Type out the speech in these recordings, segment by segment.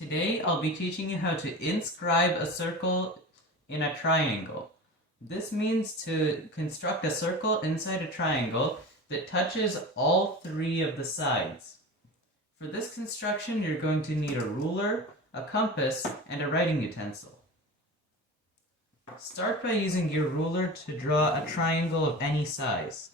Today I'll be teaching you how to inscribe a circle in a triangle. This means to construct a circle inside a triangle that touches all three of the sides. For this construction, you're going to need a ruler, a compass, and a writing utensil. Start by using your ruler to draw a triangle of any size.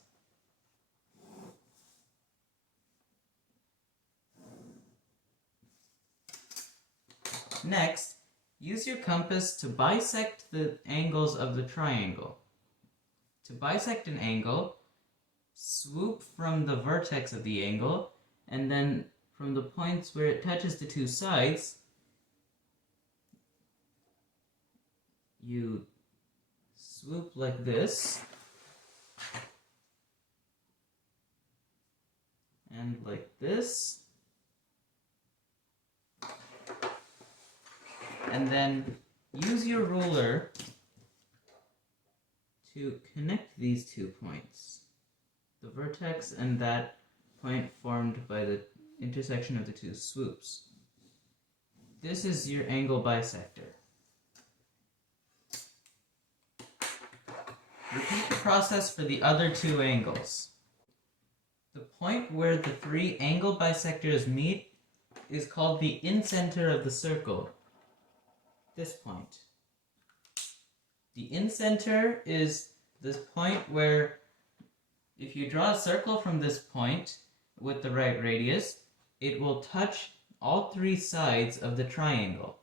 Next, use your compass to bisect the angles of the triangle. To bisect an angle, swoop from the vertex of the angle, and then from the points where it touches the two sides, you swoop like this, and like this, and then use your ruler to connect these 2 points, the vertex and that point formed by the intersection of the two swoops. This is your angle bisector. Repeat the process for the other 2 angles. The point where the 3 angle bisectors meet is called the incenter of the circle. This point. The incenter is this point where, if you draw a circle from this point with the right radius, it will touch all 3 sides of the triangle.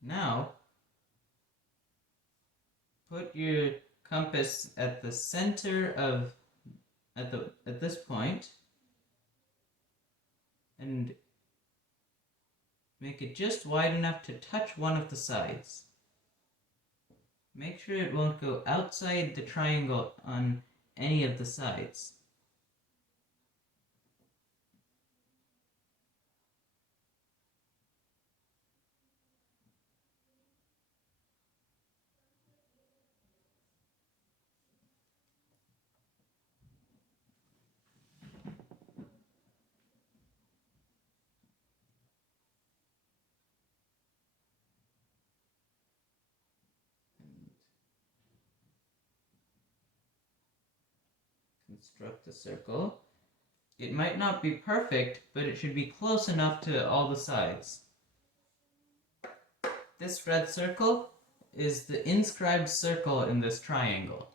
Now, put your compass at the center of at this point and make it just wide enough to touch one of the sides. Make sure it won't go outside the triangle on any of the sides. Construct a circle. It might not be perfect, but it should be close enough to all the sides. This red circle is the inscribed circle in this triangle.